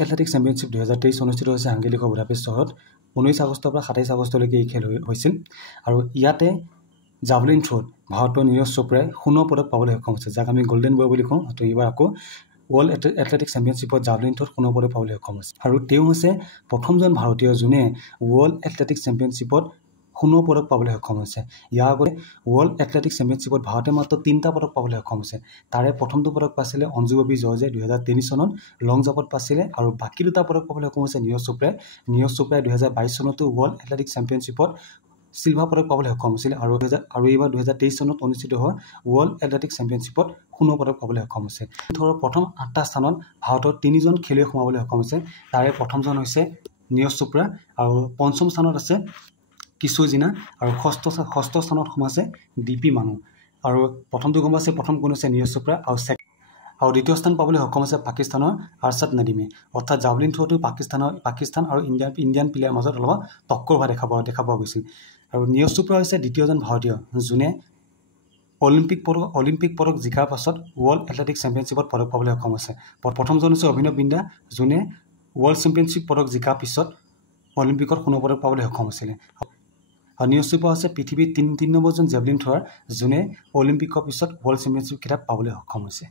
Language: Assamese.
এথলেটিক্স চেম্পিয়নশ্বিপ 2023 অনুষ্ঠিত হৈছে হাংগেৰিৰ বুদাপেষ্ট চহৰত 19 আগষ্টৰ পৰা 27 আগষ্টলৈকে এই খেল হৈছিল আৰু ইয়াতে জাভলিন থ্ৰোত ভাৰতৰ নীৰজ চোপ্ৰাই সোণৰ পদক পাবলৈ সক্ষম হৈছে যাক আমি গোল্ডেন বয় বুলি কওঁ তো এইবাৰ আকৌ ৱৰ্ল্ড এথলেটিক্স চেম্পিয়নশ্বিপত জাভলিন থ্ৰোত সোণৰ পদক পাবলৈ সক্ষম হৈছে আৰু তেওঁ হৈছে প্ৰথমজন ভাৰতীয় যোনে ৱৰ্ল্ড এথলেটিক্স চেম্পিয়নশ্বিপত সোণৰ পদক পাবলৈ সক্ষম হৈছে ইয়াৰ আগতে ৱৰ্ল্ড এথলেটিক্স চেম্পিয়নশ্বিপত ভাৰতে মাত্ৰ 3টা পদক পাবলৈ সক্ষম হৈছে তাৰে প্ৰথমটো পদক পাইছিলে অঞ্জু ববি জৰ্জে 2023 চনত লং জাম্পত পাইছিলে আৰু বাকি দুটা পদক পাবলৈ সক্ষম হৈছে নীৰজ চোপ্ৰাই 2022 চনতো ৱৰ্ল্ড এথলেটিক্স চেম্পিয়নশ্বিপত সিলভাৰ পদক পাবলৈ সক্ষম হৈছিল আৰু এইবাৰ 2023 চনত অনুষ্ঠিত হোৱা ৱৰ্ল্ড এথলেটিক্স চেম্পিয়নশ্বিপত সোণৰ পদক পাবলৈ সক্ষম হৈছে ধৰ প্ৰথম 8টা স্থানত ভাৰতৰ 3জন খেলুৱৈ সোমাবলৈ সক্ষম হৈছে তাৰে প্ৰথমজন হৈছে নীৰজ চোপ্ৰা আৰু পঞ্চম স্থানত আছে কিশোৰ জিনা আৰু ষষ্ঠ স্থানত সোমাইছে দীপী মানু আৰু প্ৰথমটো গম পাইছে প্ৰথম কোন হৈছে নীৰজ চোপ্ৰা আৰু দ্বিতীয় স্থান পাবলৈ সক্ষম হৈছে পাকিস্তানৰ আৰশাদ নদীমে অৰ্থাৎ জাভলিন থ্ৰোটো পাকিস্তান আৰু ইণ্ডিয়ান প্লেয়াৰ মাজত অলপ টক্কৰ হোৱা দেখা পোৱা গৈছিল আৰু নীৰজ চোপ্ৰা হৈছে দ্বিতীয়জন ভাৰতীয় যোনে অলিম্পিক পদক জিকাৰ পাছত ৱৰ্ল্ড এথলেটিক্স চেম্পিয়নশ্বিপত পদক পাবলৈ সক্ষম হৈছে প্ৰথমজন হৈছে অভিনৱ বিন্দা যোনে ৱৰ্ল্ড চেম্পিয়নশ্বিপ পদক জিকাৰ পিছত অলিম্পিকত সোণৰ পদক পাবলৈ সক্ষম হৈছিলে আৰু নীৰজ চোপ্ৰা হৈছে পৃথিৱীৰ 3 নম্বৰজন জেভলিন থ্ৰোৱাৰ যোনে অলিম্পিকৰ পিছত ৱৰ্ল্ড চেম্পিয়নশ্বিপ খিতাপ পাবলৈ সক্ষম হৈছে